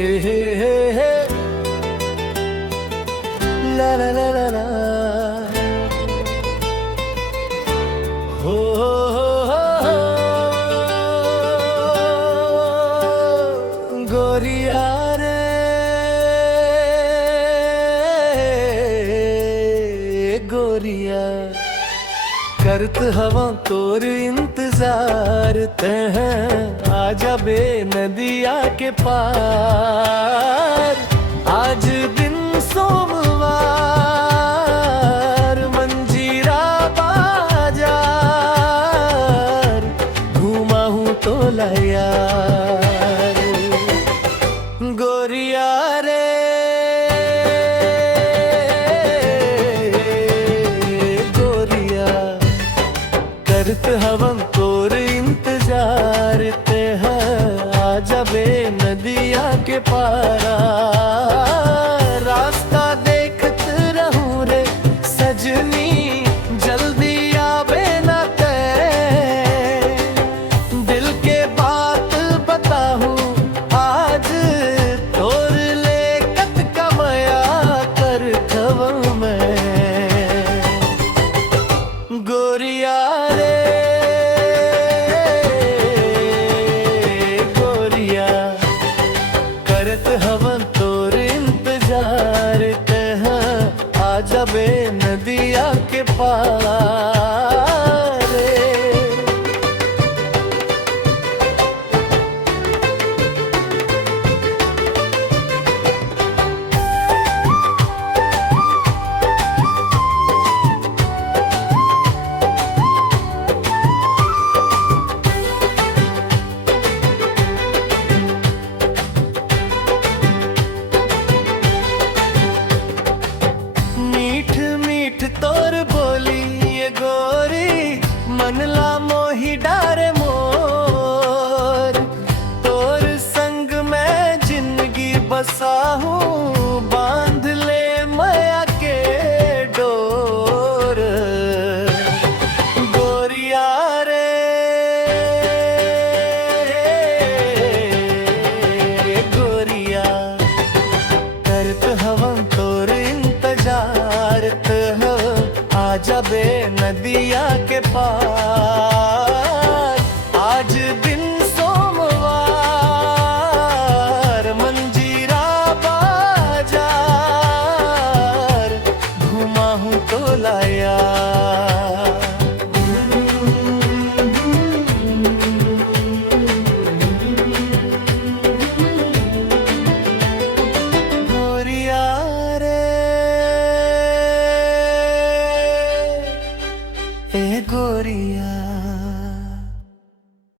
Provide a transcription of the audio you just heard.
हे ला ला ला ला ला हो गोरिया रे गोरिया करत हवा तोर इंतजार तह आजा बे नदिया के पार। आज दिन सोमवार मंजीरा बाजार घूमा हूँ तो यार गोरिया रे गोरिया करत हवं तोर इंतजार ते आजा बे नदिया के पारा। रास्ता देखत रहूं रे सजनी जल्दी आवे ना ते दिल के बात बताहूं आज तोर ले कत कमया कर खवं मैं गोरिया रे गोरिया करत हवन तोर इंतजार तह आजा बे नदिया के पार रे। मीठ मीठ तोर बोली ये गोरी मनला मोही डारे मोर तोर संग मैं जिंदगी बसा हूँ बांध ले माया के डोर गोरिया रे गोरिया करत हवं तोर इंतजार तह आजा बे नदिया के पार। आज दिन सोमवार मंजीरा बाजार घुमा हूँ तो लाया गोरिया रे ए गोरिया।